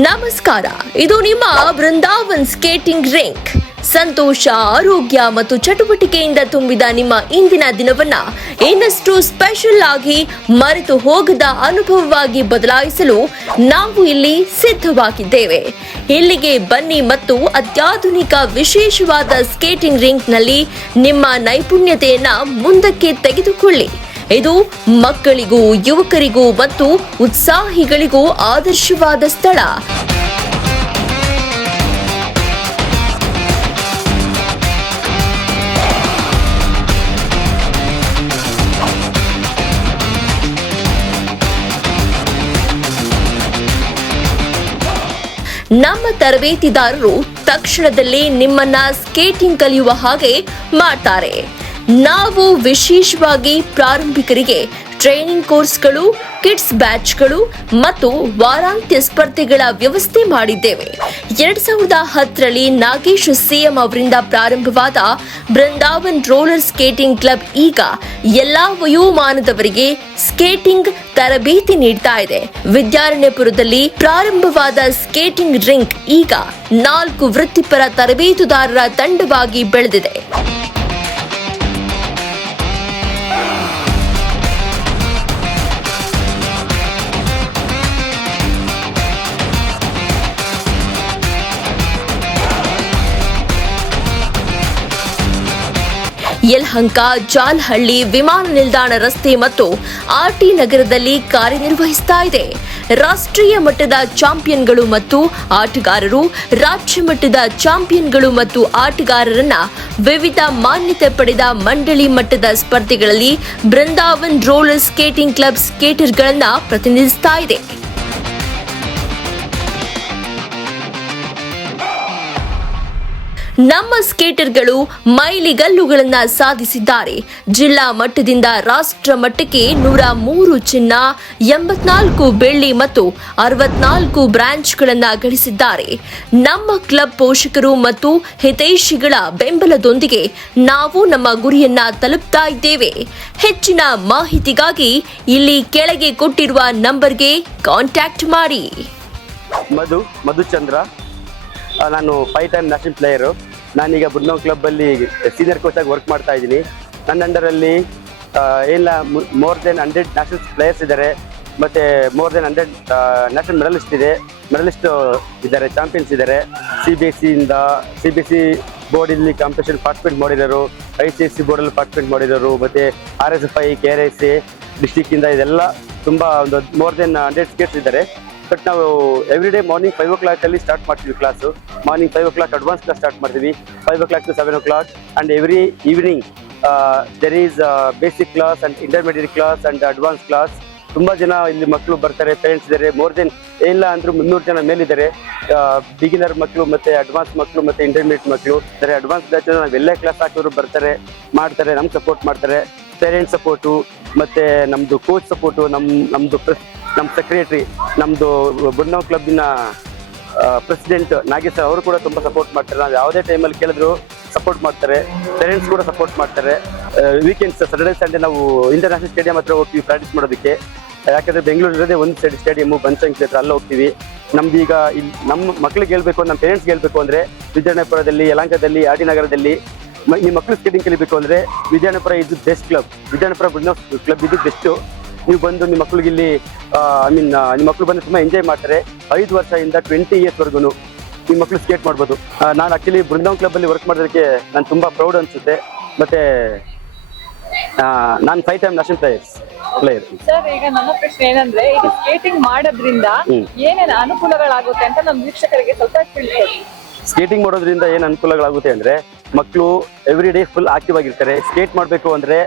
ನಮಸ್ಕಾರ, ಇದು ನಿಮ್ಮ ಬೃಂದಾವನ್ ಸ್ಕೇಟಿಂಗ್ ರಿಂಕ್ ಸಂತೋಷ, ಆರೋಗ್ಯ ಮತ್ತು ಚಟುವಟಿಕೆಯಿಂದ ತುಂಬಿದ ನಿಮ್ಮ ಇಂದಿನ ದಿನವನ್ನ ಇನ್ನಷ್ಟು ಸ್ಪೆಷಲ್ ಆಗಿ ಮರೆತು ಹೋಗದ ಅನುಭವವಾಗಿ ಬದಲಾಯಿಸಲು ನಾವು ಇಲ್ಲಿ ಸಿದ್ಧವಾಗಿದ್ದೇವೆ. ಇಲ್ಲಿಗೆ ಬನ್ನಿ ಮತ್ತು ಅತ್ಯಾಧುನಿಕ ವಿಶೇಷವಾದ ಸ್ಕೇಟಿಂಗ್ ರಿಂಕ್ನಲ್ಲಿ ನಿಮ್ಮ ನೈಪುಣ್ಯತೆಯನ್ನ ಮುಂದಕ್ಕೆ ತೆಗೆದುಕೊಳ್ಳಿ. ಇದು ಮಕ್ಕಳಿಗೂ, ಯುವಕರಿಗೂ ಮತ್ತು ಉತ್ಸಾಹಿಗಳಿಗೂ ಆದರ್ಶವಾದ ಸ್ಥಳ. ನಮ್ಮ ತರಬೇತಿದಾರರು ತಕ್ಷಣದಲ್ಲಿ ನಿಮ್ಮನ್ನ ಸ್ಕೇಟಿಂಗ್ ಕಲಿಯುವ ಹಾಗೆ ಮಾಡ್ತಾರೆ. ನಾವು ವಿಶೇಷವಾಗಿ ಪ್ರಾರಂಭಿಕರಿಗೆ ಟ್ರೈನಿಂಗ್ ಕೋರ್ಸ್ಗಳು ಕಿಡ್ಸ್ ಬ್ಯಾಚ್ಗಳು ಮತ್ತು ವಾರಾಂತ್ಯ ಸ್ಪರ್ಧೆಗಳ ವ್ಯವಸ್ಥೆ ಮಾಡಿದ್ದೇವೆ. ಎರಡ್ ಸಾವಿರದ ಹತ್ತರಲ್ಲಿ ನಾಗೇಶ್ ಸಿಎಂ ಅವರಿಂದ ಪ್ರಾರಂಭವಾದ ಬೃಂದಾವನ್ ರೋಲರ್ ಸ್ಕೇಟಿಂಗ್ ಕ್ಲಬ್ ಈಗ ಎಲ್ಲಾ ವಯೋಮಾನದವರಿಗೆ ಸ್ಕೇಟಿಂಗ್ ತರಬೇತಿ ನೀಡ್ತಾ ಇದೆ. ವಿದ್ಯಾರಣ್ಯಪುರದಲ್ಲಿ ಪ್ರಾರಂಭವಾದ ಸ್ಕೇಟಿಂಗ್ ರಿಂಕ್ ಈಗ ನಾಲ್ಕು ವೃತ್ತಿಪರ ತರಬೇತುದಾರರ ತಂಡವಾಗಿ ಬೆಳೆದಿದೆ. ಯಲಹಂಕ, ಜಾಲ್ಹಳ್ಳಿ ವಿಮಾನ ನಿಲ್ದಾಣ ರಸ್ತೆ ಮತ್ತು ಆರ್ಟಿ ನಗರದಲ್ಲಿ ಕಾರ್ಯನಿರ್ವಹಿಸ್ತಾ ಇದೆ. ರಾಷ್ಟ್ರೀಯ ಮಟ್ಟದ ಚಾಂಪಿಯನ್ಗಳು ಮತ್ತು ಆಟಗಾರರು, ರಾಜ್ಯ ಮಟ್ಟದ ಚಾಂಪಿಯನ್ಗಳು ಮತ್ತು ಆಟಗಾರರನ್ನ ವಿವಿಧ ಮಾನ್ಯತೆ ಪಡೆದ ಮಂಡಳಿ ಮಟ್ಟದ ಸ್ಪರ್ಧೆಗಳಲ್ಲಿ ಬೃಂದಾವನ್ ರೋಲರ್ ಸ್ಕೇಟಿಂಗ್ ಕ್ಲಬ್ ಸ್ಕೇಟರ್ಗಳನ್ನ ಪ್ರತಿನಿಧಿಸ್ತಾ ಇದೆ. ನಮ್ಮ ಸ್ಕೇಟರ್ಗಳು ಮೈಲಿಗಲ್ಲುಗಳನ್ನು ಸಾಧಿಸಿದ್ದಾರೆ. ಜಿಲ್ಲಾ ಮಟ್ಟದಿಂದ ರಾಷ್ಟ್ರ ಮಟ್ಟಕ್ಕೆ ನೂರ ಮೂರು ಚಿನ್ನ, ಎಂಬತ್ನಾಲ್ಕು ಬೆಳ್ಳಿ ಮತ್ತು ಅರವತ್ನಾಲ್ಕು ಬ್ರಾಂಚ್ಗಳನ್ನು ಗಳಿಸಿದ್ದಾರೆ. ನಮ್ಮ ಕ್ಲಬ್ ಪೋಷಕರು ಮತ್ತು ಹಿತೈಷಿಗಳ ಬೆಂಬಲದೊಂದಿಗೆ ನಾವು ನಮ್ಮ ಗುರಿಯನ್ನ ತಲುಪ್ತಾ ಇದ್ದೇವೆ. ಹೆಚ್ಚಿನ ಮಾಹಿತಿಗಾಗಿ ಇಲ್ಲಿ ಕೆಳಗೆ ಕೊಟ್ಟಿರುವ ನಂಬರ್ಗೆ ಕಾಂಟ್ಯಾಕ್ಟ್ ಮಾಡಿ. ಮಧು, ಮಧುಚಂದ್ರ. ನಾನು ಫೈವ್ ಟೈಮ್ ನ್ಯಾಷನಲ್ ಪ್ಲೇಯರು. ನಾನೀಗ ಬುಡ್ನೋ ಕ್ಲಬ್ಬಲ್ಲಿ ಸೀನಿಯರ್ ಕೋಚಾಗಿ ವರ್ಕ್ ಮಾಡ್ತಾ ಇದ್ದೀನಿ. ನನ್ನ ಅಂಡರಲ್ಲಿ ಏನಿಲ್ಲ more than hundred national players ಇದ್ದಾರೆ. ಮತ್ತು more than hundred national medallist ಇದೆ. ಮೆಡಲಿಸ್ಟ್ ಇದ್ದಾರೆ ಚಾಂಪಿಯನ್ಸ್ ಇದ್ದಾರೆ. ಸಿ ಬಿ ಎಸ್ ಸಿಯಿಂದ ಸಿ ಬಿ ಎಸ್ ಸಿ ಬೋರ್ಡಲ್ಲಿ ಕಾಂಪಿಟೇಷನ್ ಪಾರ್ಟಿಸಿಪೇಟ್ ಮಾಡಿರೋರು ಐ ಸಿ ಎಸ್ ಸಿ ಬೋರ್ಡಲ್ಲಿ ಪಾರ್ಟಿಸಿಪೇಟ್ ಮಾಡಿದರು ಮತ್ತು R S F I K R S C ಡಿಸ್ಟಿಕ್ಕಿಂದ ಇದೆಲ್ಲ ತುಂಬ ಒಂದು ಮೋರ್ ದೆನ್ ಹಂಡ್ರೆಡ್ ಸ್ಕೇಟ್ಸ್ ಇದ್ದಾರೆ. ಬಟ್ ನಾವು ಎವ್ರಿ ಡೇ ಮಾರ್ನಿಂಗ್ ಫೈವ್ ಓ ಕ್ಲಾಕಲ್ಲಿ ಸ್ಟಾರ್ಟ್ ಮಾಡ್ತೀವಿ class morning five o'clock advance class start ಮಾಡ್ತೀವಿ. Five o'clock to seven o'clock and every evening there is basic class and intermediate class and advance class ತುಂಬ ಜನ ಇಲ್ಲಿ ಮಕ್ಕಳು ಬರ್ತಾರೆ ಪೇರೆಂಟ್ಸ್ ಇದ್ದಾರೆ ಮೋರ್ ದೆನ್ ಇಲ್ಲ ಅಂದರೂ ಮುನ್ನೂರು ಜನ ಮೇಲಿದ್ದಾರೆ. ಬಿಗಿನರ್ ಮಕ್ಕಳು ಮತ್ತು ಅಡ್ವಾನ್ಸ್ ಮಕ್ಕಳು ಮತ್ತು ಇಂಟರ್ಮೀಡಿಯೇಟ್ ಮಕ್ಕಳು ಅಂದರೆ ಅಡ್ವಾನ್ಸ್ ಬ್ಯಾಚ್ ನಾವು ಎಲ್ಲೇ ಕ್ಲಾಸ್ ಹಾಕಿದ್ರು ಬರ್ತಾರೆ, ಮಾಡ್ತಾರೆ, ನಮ್ಗೆ ಸಪೋರ್ಟ್ ಮಾಡ್ತಾರೆ. ಪೇರೆಂಟ್ಸ್ ಸಪೋರ್ಟು ಮತ್ತು ನಮ್ಮದು ಕೋಚ್ ಸಪೋರ್ಟು ನಮ್ಮ ನಮ್ಮದು ನಮ್ಮ ಸೆಕ್ರೆಟರಿ ನಮ್ಮದು ಬುಡ್ನಾವ್ ಕ್ಲಬ್ನ ಪ್ರೆಸಿಡೆಂಟ್ ನಾಗೇಶ್ ಅವರು ಕೂಡ ತುಂಬ ಸಪೋರ್ಟ್ ಮಾಡ್ತಾರೆ. ನಾವು ಯಾವುದೇ ಟೈಮಲ್ಲಿ ಕೇಳಿದ್ರು ಸಪೋರ್ಟ್ ಮಾಡ್ತಾರೆ. ಪೇರೆಂಟ್ಸ್ ಕೂಡ ಸಪೋರ್ಟ್ ಮಾಡ್ತಾರೆ. ವೀಕೆಂಡ್ಸ್ ಸ್ಯಾಟರ್ಡೇ ಸಂಡೇ ನಾವು ಇಂಟರ್ನ್ಯಾಷನಲ್ ಸ್ಟೇಡಿಯಂ ಹತ್ರ ಹೋಗ್ತೀವಿ ಪ್ರಾಕ್ಟೀಸ್ ಮಾಡೋದಕ್ಕೆ. ಯಾಕಂದರೆ ಬೆಂಗಳೂರು ಇರೋದೇ ಒಂದು ಸೈಡ್ ಸ್ಟೇಡಿಯಮ್ಮು ಬನ್ಸಂಗ್ ಕ್ಷೇತ್ರ ಅಲ್ಲ ಹೋಗ್ತೀವಿ. ನಮ್ದು ಈಗ ಇಲ್ಲಿ ನಮ್ಮ ಮಕ್ಳಿಗೆ ಹೇಳ್ಬೇಕು ನಮ್ಮ ಪೇರೆಂಟ್ಸ್ಗೆ ಹೇಳ್ಬೇಕು ಅಂದರೆ ವಿಜಯನಗರದಲ್ಲಿ ಯಲಂಕದಲ್ಲಿ ಆಡಿನಗರದಲ್ಲಿ ನಿಮ್ಮ ಮಕ್ಕಳು ಸ್ಕೇಟಿಂಗ್ ಕಲಿಬೇಕು ಅಂದರೆ ವಿಜಯನಪುರ ಇದು ಬೆಸ್ಟ್ ಕ್ಲಬ್ ವಿಜಯನಪುರ ಕ್ಲಬ್ ಇದು ಬೆಸ್ಟು ನೀವು ಬಂದು ನಿಮ್ಮ ಮಕ್ಳಿಗೆ ಇಲ್ಲಿ ಐ ಮೀನ್ ನಿಮ್ಮ ಮಕ್ಕಳು ಬಂದು ತುಂಬ ಎಂಜಾಯ್ ಮಾಡ್ತಾರೆ. ಐದು ವರ್ಷದಿಂದ ಟ್ವೆಂಟಿ ಇಯರ್ಸ್ವರೆಗೂ ನಿಮ್ಮ ಮಕ್ಕಳು ಸ್ಕೇಟ್ ಮಾಡ್ಬೋದು. ನಾನು ಆಕ್ಚುಲಿ ಬೃಂದಾವನ್ ಕ್ಲಬ್ಬಲ್ಲಿ ವರ್ಕ್ ಮಾಡೋದಕ್ಕೆ ನಾನು ತುಂಬ ಪ್ರೌಡ್ ಅನಿಸುತ್ತೆ. ಮತ್ತು ನಾನು five time national players player sir ಈಗ ನನ್ನ ಪ್ರಶ್ನೆ ಏನಂದ್ರೆ ಈಗ ಸ್ಕೇಟಿಂಗ್ ಮಾಡೋದ್ರಿಂದ. ಏನೇನು ಅನುಕೂಲಗಳಾಗುತ್ತೆ ಅಂತ ನಮ್ಮ ವೀಕ್ಷಕರಿಗೆ ಸ್ವಲ್ಪ ತಿಳಿಸ್ಕೊಡಿ ಸ್ಕೇಟಿಂಗ್ ಮಾಡೋದ್ರಿಂದ ಏನು ಅನುಕೂಲಗಳಾಗುತ್ತೆ ಅಂದರೆ ಮಕ್ಕಳು ಎವ್ರಿ ಡೇ ಫುಲ್ ಆಕ್ಟಿವ್ ಆಗಿರ್ತಾರೆ. ಸ್ಕೇಟ್ ಮಾಡಬೇಕು ಅಂದರೆ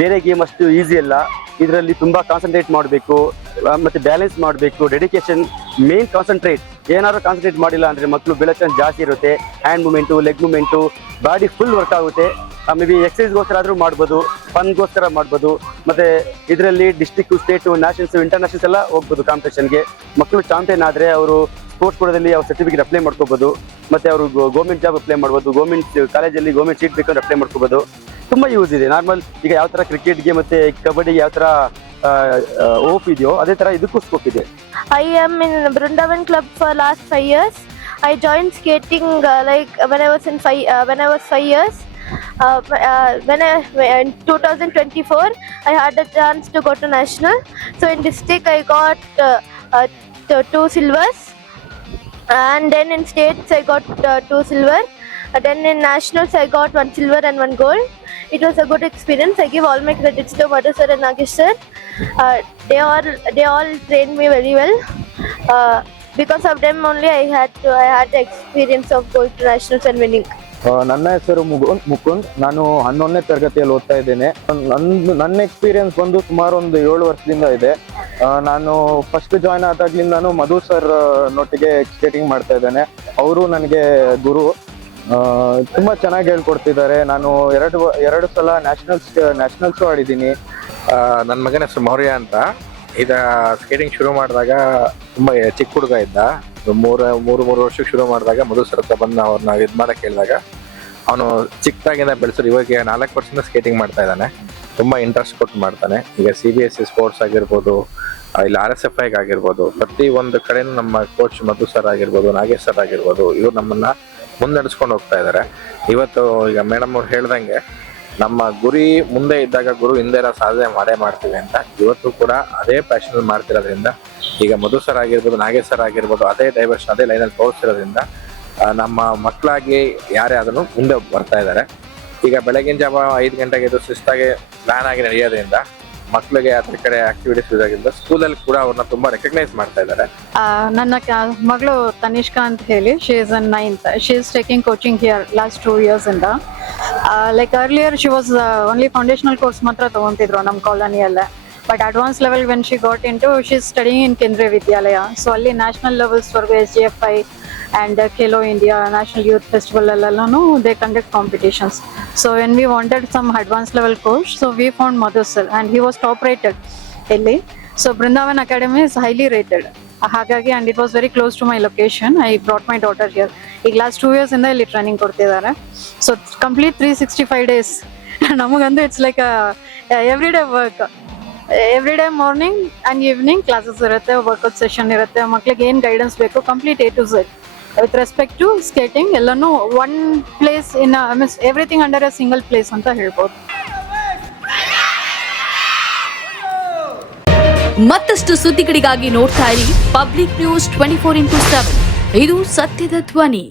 ಬೇರೆ ಗೇಮ್ ಅಷ್ಟು ಈಸಿ ಅಲ್ಲ. ಇದರಲ್ಲಿ ತುಂಬ ಕಾನ್ಸಂಟ್ರೇಟ್ ಮಾಡಬೇಕು ಮತ್ತು ಬ್ಯಾಲೆನ್ಸ್ ಮಾಡಬೇಕು ಡೆಡಿಕೇಶನ್ ಮೇನ್ ಕಾನ್ಸಂಟ್ರೇಟ್ ಏನಾದ್ರು ಕಾನ್ಸಂಟ್ರೇಟ್ ಮಾಡಿಲ್ಲ ಅಂದರೆ ಮಕ್ಕಳು ಬೆಳಕು ಜಾಸ್ತಿ ಇರುತ್ತೆ. Hand movement leg movement body full work ಆಗುತ್ತೆ. ಮೇ ಬಿ ಎಕ್ಸಸೈಸ್ಗೋಸ್ಕರ ಆದರೂ ಮಾಡ್ಬೋದು ಫನ್ಗೋಸ್ಕರ ಮಾಡ್ಬೋದು, ಮತ್ತು ಇದರಲ್ಲಿ ಡಿಸ್ಟಿಕ್ ಸ್ಟೇಟು ನ್ಯಾಷನಲ್ಸು ಇಂಟರ್ನ್ಯಾಷನಲ್ಸ್ ಎಲ್ಲ ಹೋಗ್ಬೋದು ಕಾಂಪಿಟೇಷನ್ಗೆ ಮಕ್ಕಳು ಚಾಂಪಿಯನ್ ಆದರೆ ಅವರು ಸ್ಪೋರ್ಟ್ಸ್ ಕೂಡದಲ್ಲಿ ಅವ್ರ ಸರ್ಟಿಫಿಕೇಟ್ ಅಪ್ಲೈ ಮಾಡ್ಕೋಬೋದು, ಮತ್ತು ಅವರು ಗೌರ್ಮೆಂಟ್ ಜಾಬ್ ಅಪ್ಲೈ ಮಾಡ್ಬೋದು ಗೌರ್ಮೆಂಟ್ ಕಾಲೇಜಲ್ಲಿ ಗೌರ್ಮೆಂಟ್ ಸೀಟ್ ಬೇಕಂದ್ರೆ ಅಪ್ಲೈ ಮಾಡ್ಕೋಬೋದು. ತುಂಬ ಯೂಸ್ ಇದೆ ನಾರ್ಮಲ್ ಈಗ ಯಾವ ಥರ ಕ್ರಿಕೆಟ್ಗೆ ಮತ್ತೆ ಕಬಡ್ಡಿಗೆ ಯಾವ ಥರ ಓಪ್ ಇದೆಯೋ ಅದೇ ತರ ಇದಕ್ಕೂ ಸ್ಕೋಪ್ ಇದೆ I am in Brindavan club for last five years I join skating like like I was in in five I was I years. Uh, uh, when I in 2024, I had a chance to go to national. So in district, I got uh, uh, two silvers, and then in states, I got uh, two silver. Uh, then in nationals, I got one silver and one gold. It was a good experience. I give all my credits to Madhu sir and Nagesh sir. Uh, they all they all trained me very well. Uh, because of them only, I had to, I had the experience of going to nationals and winning. ಆ, ನನ್ನ ಹೆಸರು ಮುಗುಂದ್ ಮುಕುಂದ್ ನಾನು ಹನ್ನೊಂದನೇ ತರಗತಿಯಲ್ಲಿ ಓದ್ತಾ ಇದ್ದೇನೆ ನಂದು ನನ್ನ ಎಕ್ಸ್ಪೀರಿಯನ್ಸ್ ಬಂದು ಸುಮಾರು ಒಂದು ಏಳು ವರ್ಷದಿಂದ ಇದೆ ಆ, ನಾನು ಫಸ್ಟ್ ಜಾಯ್ನ್ ಆದಾಗ್ಲಿಂದಾನು ಮಧು ಸರ್ ನೊಟ್ಟಿಗೆ ಸ್ಕೇಟಿಂಗ್ ಮಾಡ್ತಾ ಇದ್ದೇನೆ ಅವರು ನನಗೆ ಗುರು ತುಂಬಾ ಚೆನ್ನಾಗಿ ಹೇಳ್ಕೊಡ್ತಿದ್ದಾರೆ. ನಾನು ಎರಡು ಎರಡು ಸಲ ನ್ಯಾಷನಲ್ಸ್ ನ್ಯಾಷನಲ್ಸ್ ಆಡಿದ್ದೀನಿ. ನನ್ನ ಮಗನ ಹೆಸರು ಮೌರ್ಯ ಅಂತ. ಈಗ ಸ್ಕೇಟಿಂಗ್ ಶುರು ಮಾಡಿದಾಗ ತುಂಬ ಚಿಕ್ಕ ಹುಡುಗ ಇದ್ದ. ಮೂರ, ಮೂರು ಮೂರು ವರ್ಷಕ್ಕೆ ಶುರು ಮಾಡಿದಾಗ ಮೊದಲು ಹತ್ರ ಬಂದು ಅವ್ರನ್ನ ಇದು ಮಾಡಕ್ಕೆ ಹೇಳಿದಾಗ ಅವನು ಚಿಕ್ಕದಾಗಿಂದ ಬೆಳೆಸಿದ್ರು ಇವಾಗ ನಾಲ್ಕು ವರ್ಷದಿಂದ ಸ್ಕೇಟಿಂಗ್ ಮಾಡ್ತಾ ಇದ್ದಾನೆ. ತುಂಬ ಇಂಟ್ರೆಸ್ಟ್ ಕೊಟ್ಟು ಮಾಡ್ತಾನೆ. ಈಗ C B S C sports ಆಗಿರ್ಬೋದು ಇಲ್ಲ ಆರ್ ಎಸ್ ಎಫ್ ಐಗೆ ಆಗಿರ್ಬೋದು ಪ್ರತಿ ಒಂದು ಕಡೆನೂ ನಮ್ಮ ಕೋಚ್ ಮಧು ಸರ್ ಆಗಿರ್ಬೋದು, ನಾಗೇಶ್ ಸರ್ ಆಗಿರ್ಬೋದು, ಇವರು ನಮ್ಮನ್ನ ಮುನ್ನಡೆಸ್ಕೊಂಡು ಹೋಗ್ತಾ ಇದ್ದಾರೆ ಇವತ್ತು ಈಗ ಮೇಡಮ್ ಅವ್ರು ಹೇಳ್ದಂಗೆ, ನಮ್ಮ ಗುರಿ ಮುಂದೆ ಇದ್ದಾಗ ಗುರು ಹಿಂದೆ ಇರೋ ಸಾಧನೆ ಮಾಡೇ ಮಾಡ್ತೀವಿ ಅಂತ. ಇವತ್ತು ಕೂಡ ಅದೇ ಪ್ಯಾಷನ್ ಮಾಡ್ತಿರೋದ್ರಿಂದ, ಈಗ ಮಧು ಸರ್ ಆಗಿರ್ಬೋದು, ನಾಗೇಶ್ ಸರ್ ಆಗಿರ್ಬೋದು, ಅದೇ ಡೈವರ್ಷನ್ ಅದೇ ಲೈನಲ್ಲಿ ತೋರಿಸಿರೋದ್ರಿಂದ ನಮ್ಮ ಮಕ್ಕಳಾಗಿ ಯಾರೇ ಆದ್ರೂ ಮುಂದೆ ಬರ್ತಾ ಇದ್ದಾರೆ ಈಗ ಬೆಳಗಿನ ಜಾವ ಐದು ಗಂಟೆಗೆ ಇದು ಶಿಸ್ತಾಗಿ ಪ್ಲ್ಯಾನ್ ಆಗಿ ನಡೆಯೋದ್ರಿಂದ ಮಕ್ಕಳಿಗೆ ಅದ್ರ ಕಡೆ ಆಕ್ಟಿವಿಟೀಸ್ ಇರೋದ್ರಿಂದ ಸ್ಕೂಲಲ್ಲಿ ಕೂಡ ಅವ್ರನ್ನ ತುಂಬಾ ರೆಕಗ್ನೈಸ್ ಮಾಡ್ತಾ ಇದ್ದಾರೆ ನನ್ನ ಮಗಳು ತನಿಷ್ಕಾ ಅಂತ ಹೇಳಿ she is in ninth she is taking coaching here last two years ಇಂದ. Like earlier she was only foundational course ಮಾತ್ರ ತಗೊಂತಿದ್ರು ನಮ್ಮ ಕಾಲೋನಿಯಲ್ಲೇ but advance level when she got into she studying in Kendriya Vidyalaya so ಅಲ್ಲಿ national ಲೆವೆಲ್ಸ್ವರೆಗೂ S G F I and Khelo India national youth festival ಅಲ್ಲೆಲ್ಲನೂ they conduct competitions so when we wanted some advance level course so we found Madhu sir and he was top rated ಇಲ್ಲಿ. So Brindavan academy is highly rated ಹಾಗಾಗಿ and it was very close to my location I brought my daughter here ಈಗ last two ಇಯರ್ಸಿಂದ ಇಲ್ಲಿ training ಕೊಡ್ತಿದ್ದಾರೆ. So complete three sixty five days ನಮಗಂದು it's like every day work every day morning and evening classes ಇರುತ್ತೆ workout session ಇರುತ್ತೆ, ಮಕ್ಳಿಗೆ ಏನು guidance ಬೇಕು complete A to Z with respect to skating ಎಲ್ಲನೂ one place in means everything under a single place ಅಂತ ಹೇಳ್ಬೋದು. ಮತ್ತಷ್ಟು ಸುದ್ದಿಗಳಿಗಾಗಿ ನೋಡ್ತಾ ಇರಿ public news twenty four into seven ಇದು ಸತ್ಯದ ಧ್ವನಿ.